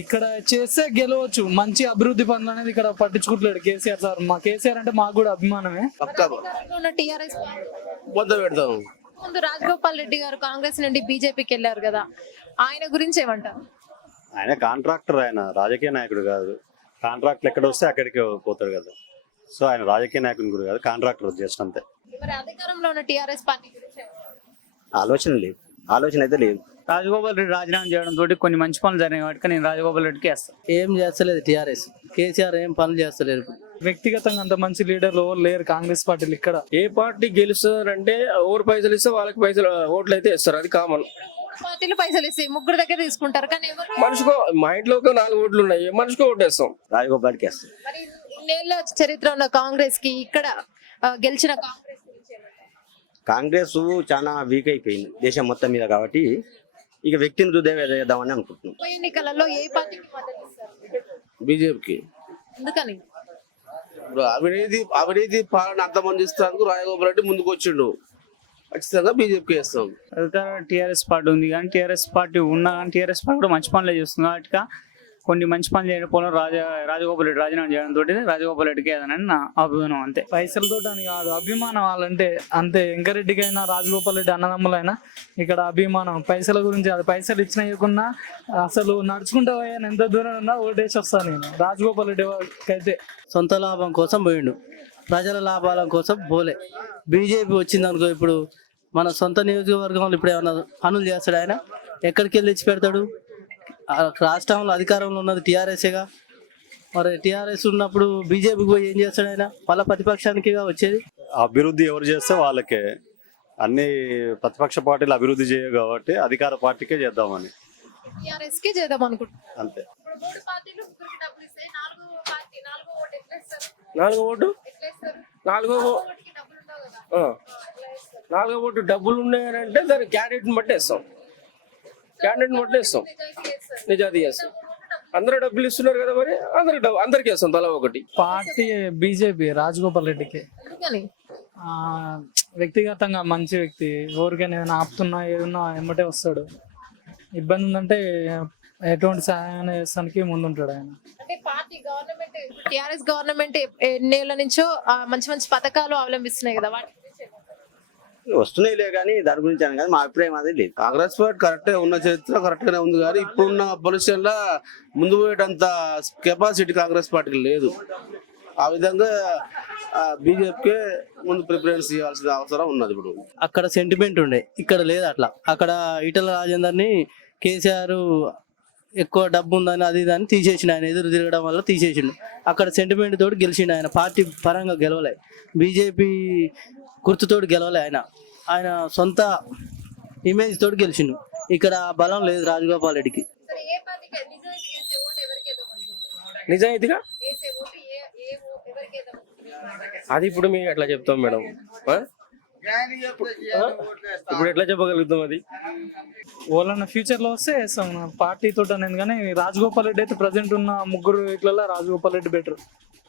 ఇక్కడ చేస్తే గెలవచ్చు. మంచి అభివృద్ధి పనులు అనేది ఇక్కడ పట్టించుకుంటలేడు కేసీఆర్ సార్. మా కేసీఆర్ అంటే మాకు కూడా అభిమానమే. టీఆర్ఎస్ మొదలు పెడతాం. ముందు రాజగోపాల్ రెడ్డి గారు కాంగ్రెస్ నుండి బీజేపీకి వెళ్ళారు కదా, ఆయన గురించి ఏమంటారు? ఆయన కాంట్రాక్టర్, ఆయన రాజకీయ నాయకుడు కాదు. కాంట్రాక్టర్ ఎక్కడ వస్తే అక్కడికి పోతాడు కదా. సో ఆయన రాజకీయ నాయకుని కూడా కాదు, కాంట్రాక్టర్ జస్ట్ అంతే. మరి అధికారంలో ఉన్న టీఆర్ఎస్ పార్టీ గురించి ఆలోచన అయితే లేదు. రాజగోపాల్ రెడ్డి రాజీనామా చేయడం తోటి కొన్ని మంచి పనులు జరిగినాయి వాటికి నేను రాజగోపాల్ రెడ్డికి వేస్తాను. ఏం చేస్తలేదు టీఆర్ఎస్, కేసీఆర్ ఏం పనులు చేస్తలేరు. వ్యక్తిగతంగా అంత మంచి లీడర్లు లేరు కాంగ్రెస్ పార్టీలు. ఇక్కడ ఏ పార్టీ గెలుస్తారంటే ఎవరు పైసలు ఇస్తే వాళ్ళకి పైసలు ఓట్లు అయితే ఇస్తారు, అది కామన్. పార్టీలు పైసలు ఇస్తాయి, ముగ్గురు దగ్గర తీసుకుంటారు. కానీ మనిషికో మా ఇంట్లో ఒక 4 ఓట్లు ఉన్నాయి, మనిషికో ఓటు వేస్తాం. రాజగోపాల్కి వేస్తాం. మరి ఇన్నేళ్ల చరిత్ర ఉన్న కాంగ్రెస్ కి ఇక్కడ గెలిచిన కాంగ్రెస్ గురించి ఏమంటారు? కాంగ్రెస్ చాలా వీక్ అయిపోయింది దేశం మొత్తం మీద కాబట్టి ఇక వ్యక్తిని చేద్దామని అనుకుంటున్నాం. ఉప ఎన్నికలలో ఏ పార్టీకి మద్దతు ఇస్తారు? బీజేపీకి. ఎందుకని? ఇప్పుడు అవినీతి పాలన అంతమంది ఇస్తానికి రాజగోపాల్ రెడ్డి ముందుకు వచ్చిండు, ఖచ్చితంగా బీజేపీకి వేస్తాం. అధికారం టీఆర్ఎస్ పార్టీ ఉంది కానీ టీఆర్ఎస్ పార్టీ ఉన్నా కానీ టీఆర్ఎస్ పార్టీ కూడా మంచి పనులే చేస్తుంది కాబట్టి కొన్ని మంచి పనులు చేయడం రాజగోపాల్ రెడ్డి రాజీనామా చేయడం తోటి రాజగోపాల్ రెడ్డికి ఏదని నా అభిమానం అంతే. పైసలతో అని కాదు, అభిమానం వాళ్ళంటే అంతే. వెంకరెడ్డికి అయినా రాజగోపాల్ రెడ్డి అన్నదమ్ములైనా ఇక్కడ అభిమానం. పైసల గురించి అది పైసలు ఇచ్చినా ఇవ్వకున్నా అసలు నడుచుకుంటూ పోయాను, ఎంత దూరం ఉన్నా ఓటేసి వస్తాను నేను రాజగోపాల్ రెడ్డి అయితే. సొంత లాభం కోసం పోయిండు, ప్రజల లాభాల కోసం పోలే. బీజేపీ వచ్చింది అనుకో, ఇప్పుడు మన సొంత నియోజకవర్గంలో ఇప్పుడు ఏమన్నా పనులు చేస్తాడు ఆయన? ఎక్కడికి వెళ్ళి ఇచ్చి పెడతాడు? రాష్ట్రంలో అధికారంలో ఉన్నది టీఆర్ఎస్ఏగా. మరి టీఆర్ఎస్ ఉన్నప్పుడు బీజేపీకి పోయి ఏం చేస్తాడు ఆయన? మళ్ళీ ప్రతిపక్షానికి వచ్చేది. అభివృద్ధి ఎవరు చేస్తే వాళ్ళకే. అన్ని ప్రతిపక్ష పార్టీలు అభివృద్ధి చేయవు కాబట్టి అధికార పార్టీకే చేద్దామని టీఆర్ఎస్ కి చేద్దాం అనుకుంటున్నాం. అంతే. నాలుగో ఓటు డబ్బులు ఉన్నాయనంటే దాని క్యాండిడేట్ని బట్టి వేస్తాం. నిజాది చేస్తాం. అందరూ డబ్బులు ఇస్తున్నారు కదా, మరి అందరికి వేస్తాం తలా ఒకటి. పార్టీ బీజేపీ రాజగోపాల్ రెడ్డికి. వ్యక్తిగతంగా మంచి వ్యక్తి, ఎవరికైనా ఏదైనా ఆపుతున్నా ఏదన్నా ఎమ్మటే వస్తాడు. ఇబ్బంది ఉందంటే ఎటువంటి సహాయం చేస్తానికి ముందుంటాడు ఆయన. టీఆర్ఎస్ గవర్నమెంట్ ఎన్నేళ్ల నుంచో మంచి మంచి పథకాలు అవలంబిస్తున్నాయి కదా, వాటి వస్తున్నాయిలే కానీ దాని గురించి అని కానీ మా అభిప్రాయం అది లేదు. కాంగ్రెస్ పార్టీ కరెక్టే, ఉన్న చరిత్ర కరెక్ట్ గానే ఉంది కానీ ఇప్పుడున్న పొజిషన్ లో ముందు పోయేటంత కెపాసిటీ కాంగ్రెస్ పార్టీకి లేదు. ఆ విధంగా బీజేపీకే ముందు ప్రిఫరెన్స్ ఇవ్వాల్సిన అవసరం ఉన్నది. ఇప్పుడు అక్కడ సెంటిమెంట్ ఉండే, ఇక్కడ లేదు అట్లా. అక్కడ ఈటల రాజేందర్ని కేసీఆర్ ఎక్కువ డబ్బు ఉందని అది ఇదని తీసేసిండు, ఆయన ఎదురు తిరగడం వల్ల తీసేసిండు. అక్కడ సెంటిమెంట్ తోటి గెలిచిండు ఆయన, పార్టీ పరంగా గెలవలే. బీజేపీ గుర్తుతోటి గెలవలే ఆయన, ఆయన సొంత ఇమేజ్ తోటి గెలిచిండు. ఇక్కడ బలం లేదు రాజగోపాల్ రెడ్డికి. నిజాయితీగా అది ఇప్పుడు మేము ఎట్లా చెప్తాం మేడం? ఇప్పుడు ఎట్లా చెప్పగలుగుతాం? అది వాళ్ళన్న ఫ్యూచర్ లో వస్తే వేస్తాం పార్టీ తోట నేను. కానీ రాజగోపాల్ రెడ్డి అయితే ప్రజెంట్ ఉన్న ముగ్గురు వీటిలలో రాజగోపాల్ రెడ్డి బెటర్.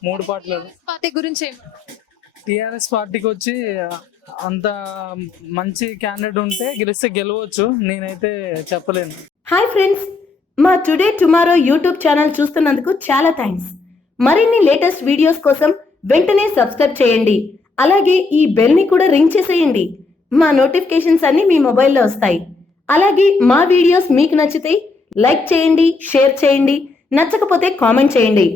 3 పార్టీలలో పార్టీ గురించి టీఆర్ఎస్ పార్టీకి వచ్చి అంత మంచి క్యాండిడేట్ ఉంటే గెలిస్తే గెలవచ్చు, నేనైతే చెప్పలేను. హాయ్ ఫ్రెండ్స్, మా టుడే టుమారో యూట్యూబ్ ఛానల్ చూస్తున్నందుకు చాలా థ్యాంక్స్. మరిన్ని లేటెస్ట్ వీడియోస్ కోసం వెంటనే సబ్స్క్రైబ్ చేయండి. అలాగే ఈ బెల్ ని కూడా రింగ్ చేసేయండి. మా నోటిఫికేషన్స్ అన్ని మీ మొబైల్లో వస్తాయి. అలాగే మా వీడియోస్ మీకు నచ్చితే లైక్ చేయండి, షేర్ చేయండి, నచ్చకపోతే కామెంట్ చేయండి.